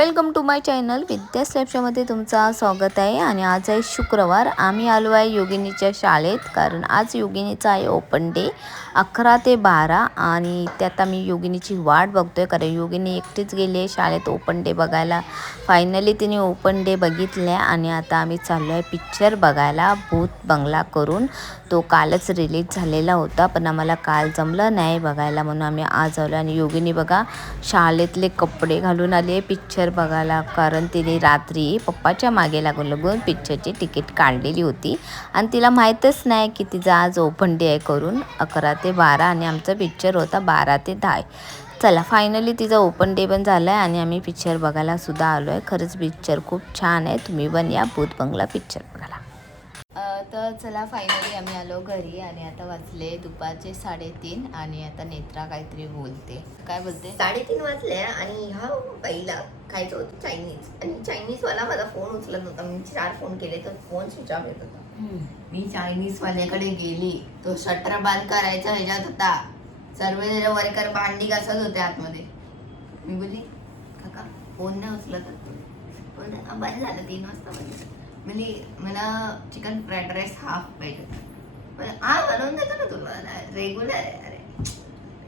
Welcome to my channel विद्या स्लॅबच्यामध्ये तुमचं स्वागत आहे. आणि आज आहे शुक्रवार. आम्ही आलो आहे योगिनीच्या शाळेत, कारण आज योगिनीचा आहे ओपन डे 11 ते 12. आणि त्यात आम्ही योगिनीची वाट बघतोय, कारण योगिनी एकटीच गेली आहे शाळेत ओपन डे बघायला. फायनली तिने ओपन डे बघितले आणि आता आम्ही चाललो आहे पिक्चर बघायला भूत बंगला करून. तो कालच रिलीज झालेला होता, पण आम्हाला काल जमलं नाही बघायला, म्हणून आम्ही आज आलो. आणि योगिनी बघा शाळेतले कपडे घालून आली आहे पिक्चर बघायला, कारण तिने रात्री पप्पाच्या मागे लागून पिक्चरची तिकीट काढलेली होती आणि तिला माहीतच नाही की तिचा आज ओपन डे आहे करून 11 ते 12 आणि आमचा पिक्चर होता 12 ते 10. चला फायनली तिचा ओपन डे पण झाला आहे आणि आम्ही पिक्चर बघायला सुद्धा आलो आहे. खरंच पिक्चर खूप छान आहे, तुम्ही पण या भूत बंगला पिक्चर बघायला. तर चला फायनली आम्ही आलो घरी आणि आता वाजले दुपारचे 3:30 आणि आता नेत्रा काहीतरी बोलते. काय बोलते? 3:30 वाजले आणि हा पहिला खायचं होतं चायनीज, आणि चायनीजवाला माझा फोन उचलत नव्हता. मी 4 फोन केले तर फोन स्विच ऑफ येत होता. मी चायनीजवाल्याकडे गेली, तो शटर बंद करायचा ह्याच्यात होता. सर्व वर्कर भांडी घासत होते आतमध्ये. मी बोलली काका फोन नाही उचलत, फोन बंद झालं 3 वाजता. म्हणजे मला चिकन फ्राईड राईस हाफ पाहिजे. बनवून देतो ना तुला, रेग्युलर आहे. अरे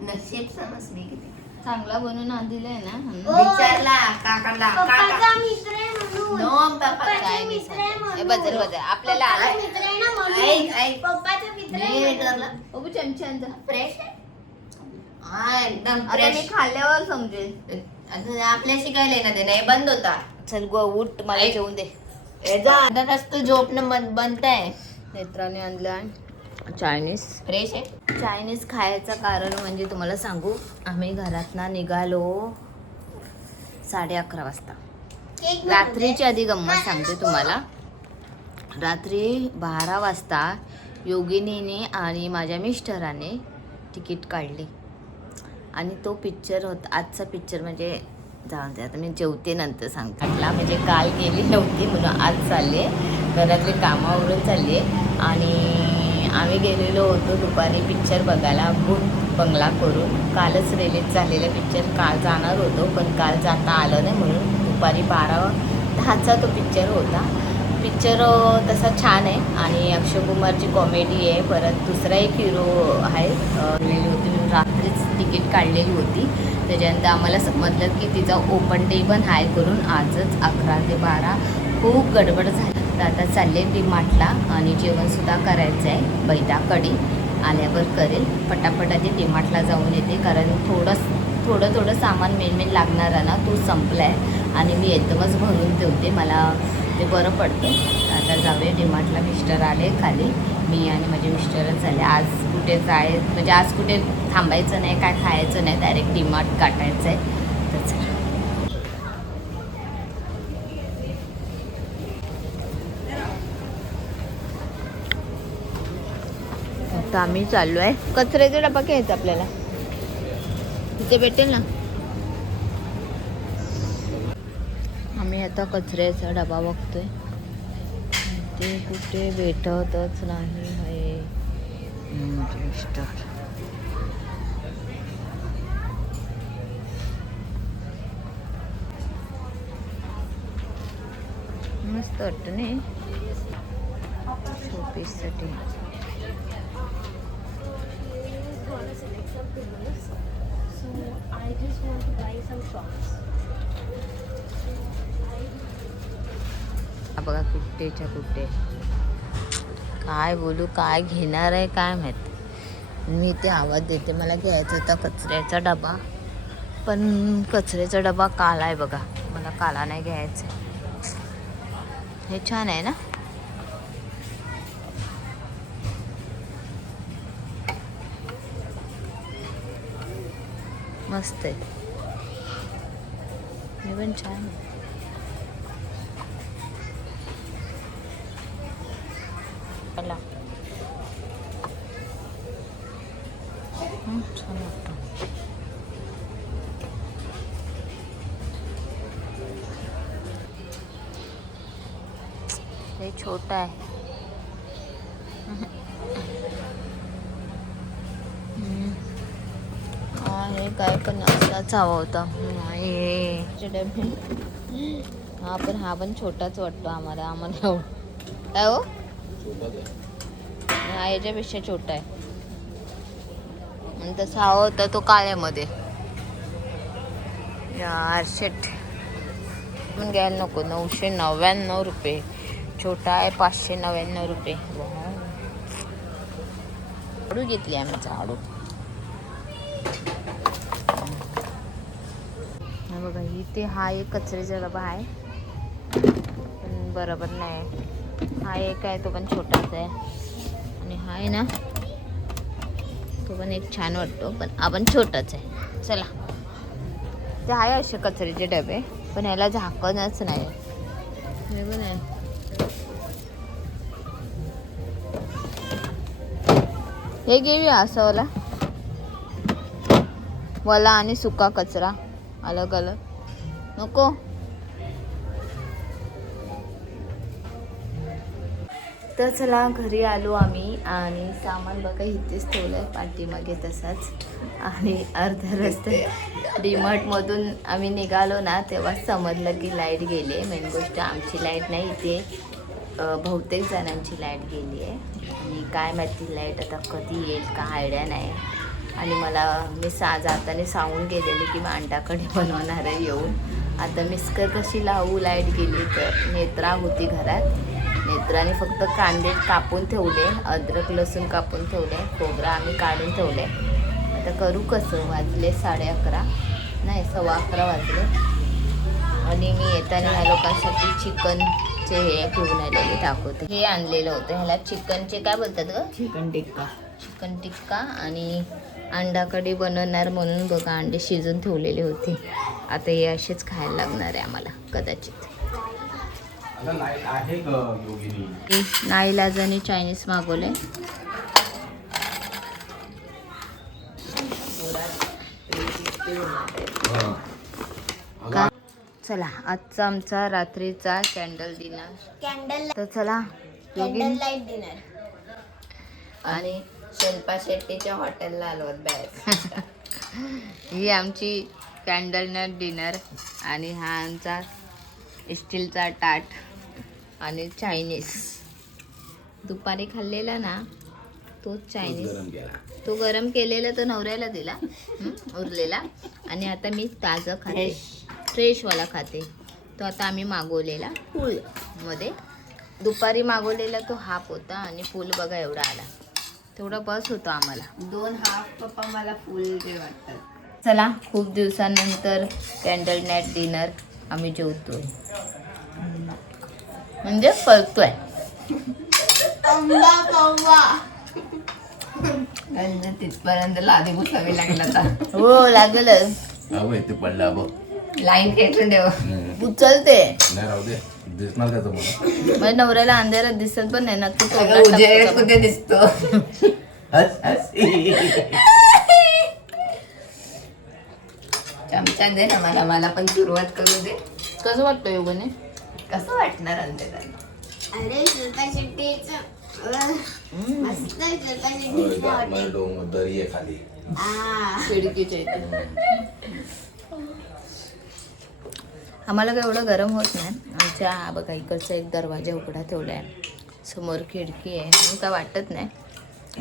नशीब समज मी किती चांगला बनवून आणलेला आहे ना. विचारला काकाला, पप्पाचा मित्र आहे म्हणून. नो पप्पाचा मित्र आहे म्हणून. बदल आपल्याला आला मित्र आहे ना म्हणून. ऐक ऐक पप्पाचा मित्र आहे म्हणून. बघू चमच्यांचा फ्रेश आहे हा, एकदम आता मी फ्रेश. खाल्ल्यावर समजेल. आपल्याशी काय लेना देणं, हे बंद होता. चल गो उठ, मला ऐक. जेवून दे. तू झोपणं बंद आहे. नेत्राने आणला चायनीज. फ्रेश आहे. चायनीज खायचं कारण म्हणजे तुम्हाला सांगू, आम्ही घरातनं निघालो 11:30 वाजता. केक रात्रीची आधी गंमत सांगते तुम्हाला. रात्री 12 वाजता योगिनीने आणि माझ्या मिस्टराने तिकीट काढली आणि तो पिक्चर होता. आजचा पिक्चर म्हणजे जाऊन दे, आता मी जेवते नंतर सांगते. म्हणजे काल गेली नव्हती म्हणून आज चालले, घरातले कामावरून चालले. आणि आम्ही गेलेलो होतो दुपारी पिक्चर बघायला भूत बंगला करून. कालच रिलीज झालेला पिक्चर, काल जाणार होतो पण काल जाता आलं नाही, म्हणून दुपारी 12:10चा तो पिक्चर होता. पिक्चर तसा छान आहे आणि अक्षय कुमारची कॉमेडी आहे. परत दुसरा एक हिरो आहे गेलेली होती, म्हणून रात्रीच तिकीट काढलेली होती. त्याच्यानंतर आम्हाला समजलं की तिचा ओपन डे पण आहे करून आजच 11 ते 12. खूप गडबड झाली. तर आता चालले डीमार्टला आणि जेवणसुद्धा करायचं आहे. बैदा कढी आल्यावर करेल. पटापट आधी डीमार्टला जाऊन येते, कारण थोडं सामान मेन लागणार आहे ना, तो संपला आहे आणि मी एकदमच भरून ठेवते, मला ते बरं पडतं. आता जाऊया डीमार्टला. मिस्टर आले खाली, मी आणि माझे मिस्टरच आले. आज कुठे म्हणजे आज कुठे थांबायचं नाही, काय खायचं नाही, डायरेक्ट डीमार्ट गाठायचं आहे. तर चला. आता आम्ही चाललो आहे. कचऱ्याचा डबा घ्यायचा आपल्याला, तिथे भेटेल ना. आम्ही आता कचऱ्याचा डबा बघतोय, ते कुठे भेटतच नाही आहे. मस्त वाटतं नाही शोपीससाठी. बघा कुठेच्या कुठे, काय बोलू, काय घेणार आहे काय माहीत. मी ते आवाज देते. मला घ्यायचा होता कचऱ्याचा डबा, पण कचऱ्याचा डबा काला आहे बघा, मला काला नाही घ्यायचा. हे छान आहे ना. मस्त आहे, हे पण छान आहे. छान वाटतं. हे छोटा आहे. हे काय पण असाच हवा होता. हे डबे हा पण छोटाच वाटतो आम्हाला काय हो हा याच्यापेक्षा छोटा आहे आणि तसा हवा होता तो काळ्यामध्ये यार शेट पण घ्यायला नको. 999 रुपये. छोटा आहे 599 रुपये. झाडू घेतली आम्ही झाडू. बघा इथे हा एक कचऱ्याचा डबा आहे पण बरोबर नाही. हा एक आहे तो पण छोटाच आहे आणि हा आहे ना तो पण एक छान वाटतो पण हा पण छोटाच आहे. चला ते आहे असे कचऱ्याचे डबे पण ह्याला झाकणच नाही. हे पण आहे हे घेऊया असं वाला आणि सुका कचरा अलग अलग नको. तर चला घरी आलो आम्ही आणि सामान बघा इथेच ठेवलंय पाठीमागे तसाच. आणि अर्ध्या रस्ते डीमार्टमधून आम्ही निघालो ना तेव्हा समजलं की लाईट गेली आहे. मेन गोष्ट आमची लाईट नाही इथे बहुतेक जणांची लाईट गेली आहे आणि काय माहिती लाईट आता कधी येईल का आयडिया नाही. आणि मी जाताना सांगून गेलेली की मी अंडाकढी बनवणार आहे येऊन. आता मिस्कर कशी लावू लाईट गेली तर. नेत्रा होती घरात. नेत्राने फक्त कांदे कापून ठेवले, अद्रक लसूण कापून ठेवले, खोबरं आम्ही काढून ठेवले. आता करू कसं. वाजले 11:30 नाही 11:15 वाजले. आणि मी येताना ह्या लोकांसाठी चिकनचे हे घेऊन आलेले दाखवते. हे आणलेलं होतं. ह्याला चिकनचे काय बोलतात ग. चिकन टिक्का. चिकन टिक्का आणि अंडा कढी बनवणार म्हणून बघा अंडे शिजून ठेवलेले होते. आता हे असेच खायला लागणार आहे आम्हाला कदाचित. नाईलाजाने चायनीज मागवले. चला आजचा आमचा रात्रीचा कॅन्डल डिनर. तर चला कॅन्डल लाईट डिनर. आणि शिल्पा शेट्टीच्या हॉटेलला आलो बॅग. ही आमची कॅन्डल डिनर. आणि हा आमचा स्टीलचा ताट आणि चायनीज. दुपारी खाल्लेला ना तो चायनीज तो गरम केलेला तो नवऱ्याला दिला उरलेला. आणि आता मी ताजं खाते फ्रेशवाला खाते. तो आता आम्ही मागवलेला फुलमध्ये. दुपारी मागवलेला तो हाफ होता आणि फुल बघा एवढा आला. तेवढा बस होतो आम्हाला. 2 हाफ पप्पा मला फुल जे वाटतात. चला खूप दिवसांनंतर कॅन्डल नाईट डिनर आम्ही जेवतोय म्हणजे करतोय. तिथपर्यंत लादी घुसावी लागला आता. हो लागलं. ते पडला बघ लाईन खेचून देव उचलते. नाही राहू दे दिसणार त्याचं मला. माझ्या नवऱ्याला अंधेरात दिसत पण नाही ना. तू उजेड कुठे दिसतो. चमचा दे ना मला पण सुरुवात करू दे. कसं वाटतं योगाने. कसं वाटणार अंधेरात. अरे शिल्पा शेट्टीचं मस्त आहे. शिल्पा शेट्टीचं हॉटेल. डोंगर दरी आहे खाली. खिडकीच्या इथे. आम्हाला काय एवढं गरम होत नाही. आमच्या बघा इकडचा एक दरवाजा उघडा ठेवला आहे. समोर खिडकी आहे म्हणून काय वाटत नाही.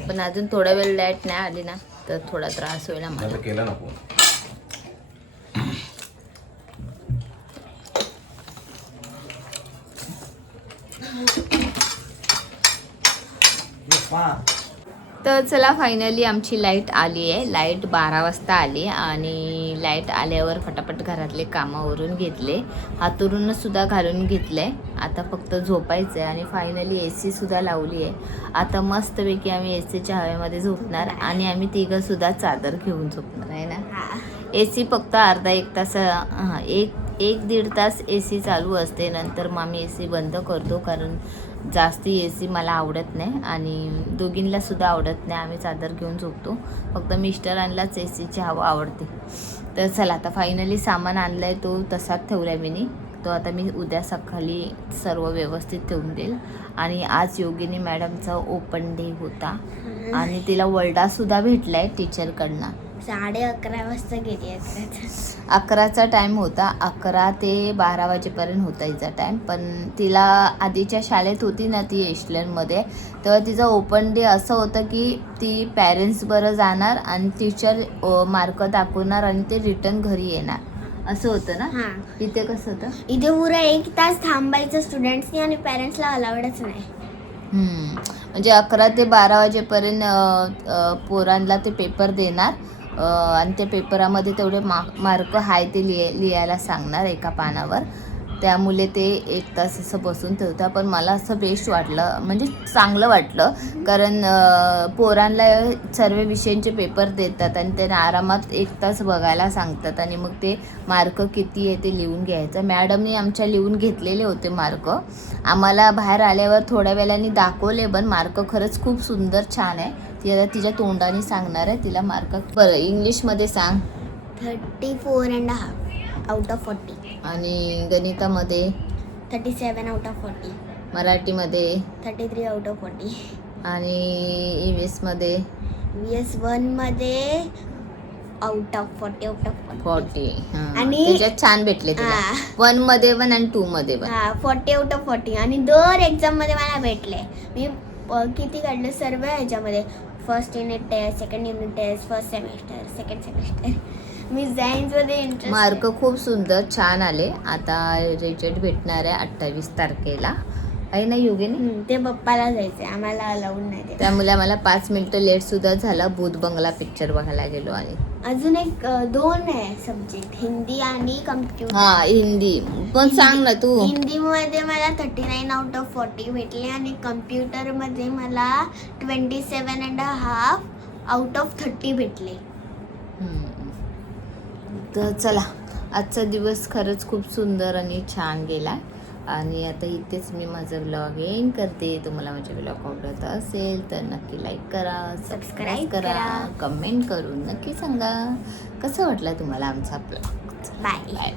पण अजून थोडा वेळ लाईट नाही आली ना तर थोडा त्रास होईल आम्हाला. केला ना फोन. तर चला फायनली आमची लाईट आली आहे. लाईट 12 वाजता आली आणि लाईट आल्यावर फटाफट घरातले कामावरून घेतले. हातरूनच सुद्धा घालून घेतले. आता फक्त झोपायचं आहे. आणि फायनली AC सुद्धा लावली आहे. आता मस्तपैकी आम्ही ACच्या हवेमध्ये झोपणार. आणि आम्ही तिघंसुद्धा चादर घेऊन झोपणार आहे ना. AC फक्त अर्धा एक तास 1-1.5 तास AC चालू असते. नंतर मग आम्ही AC बंद करतो कारण जास्ती AC मला आवडत नाही आणि दोघींना सुद्धा आवडत नाही. आम्ही चादर घेऊन झोपतो. फक्त मिस्टरांनाच ACची हवा आवडते. तर चला आता फायनली सामान आणलं आहे तो तसाच ठेवला आहे मी. तो आता मी उद्या सकाळी सर्व व्यवस्थित ठेवून देईल. आणि आज योगिनी मॅडमचा ओपन डे होता आणि तिला वर्डासुद्धा भेटला आहे टीचरकडनं. 11:30 वाजता गेली. 11चा 11चा टाईम होता. 11 ते 12 वाजेपर्यंत होता हिचा टाईम. पण तिला आधीच्या शाळेत होती ना ती एशलनमध्ये, तेव्हा तिचं ओपन डे असं होतं की ती पॅरेंट्स बरं जाणार आणि टीचर मार्क दाखवणार आणि ते रिटर्न घरी येणार असं होतं ना. हां, तिथे कसं होतं? इथे पुरा 1 तास थांबायचं स्टुडंट्सनी आणि पॅरेंट्सला अलाउडच नाही. म्हणजे 11 ते 12 वाजेपर्यंत पोरांना ते पेपर देणार आणि त्या पेपरामध्ये तेवढे मार्क हाय ते लिहायला सांगणार एका पानावर. त्यामुळे ते 1 तास असं बसून ठेवतात. पण मला असं बेस्ट वाटलं, म्हणजे चांगलं वाटलं, कारण पोरांना सर्व विषयांचे पेपर देतात आणि त्यांना आरामात 1 तास बघायला सांगतात आणि मग ते मार्क किती आहे ते लिहून घ्यायचं. मॅडमनी आमच्या लिहून घेतलेले होते मार्क. आम्हाला बाहेर आल्यावर थोड्या वेळाने दाखवले, पण मार्क खरंच खूप सुंदर छान आहे. ती आता तिच्या तोंडाने सांगणार आहे तिला मार्क. बरं, इंग्लिशमध्ये सांग. 34.5 आउट ऑफ 40. आणि गणितामध्ये? 37 आउट ऑफ 40. मराठीमध्ये? 33 आउट ऑफ 40. आणि EVS-मध्ये? VS1 मध्ये आउट ऑफ 40 आउट ऑफ 40. आणि- त्याच्यात छान भेटले तिला. 1 मध्ये पण आणि 2 मध्ये पण. 40 आउट ऑफ 40. आणि दर एक्झाम मध्ये मला भेटले. मी किती काढले सर्व ह्याच्यामध्ये. First unit test, second unit test, first semester, second semester. मी सायन्समध्ये इंटरेस्ट. मार्क खूप सुंदर छान आले. आता रिजल्ट भेटणार आहे 28 तारखेला आहे ना योगिनी? ते पप्पाला जायचंय, आम्हाला अलाउड नाही ते. त्यामुळे आम्हाला 5 मिनिटं लेट सुद्धा झाला. भूत बंगला पिक्चर बघायला गेलो. आणि अजून एक 2 आहे सब्जेक्ट, हिंदी आणि कम्प्युटर. हिंदी पण सांग ना तू. हिंदीमध्ये मला 39 आउट ऑफ 40 भेटले आणि कम्प्युटरमध्ये मला 27.5 आउट ऑफ 30 भेटले. तर चला, आजचा दिवस खरंच खूप सुंदर आणि छान गेला. आणि आता इथेच मी माझं ब्लॉग एंड करते. तुम्हाला माझे ब्लॉग आवडत असेल तर नक्की लाईक करा, सबस्क्राईब करा, कमेंट करून नक्की सांगा कसं वाटलं तुम्हाला आमचा ब्लॉग. बाय. बाय.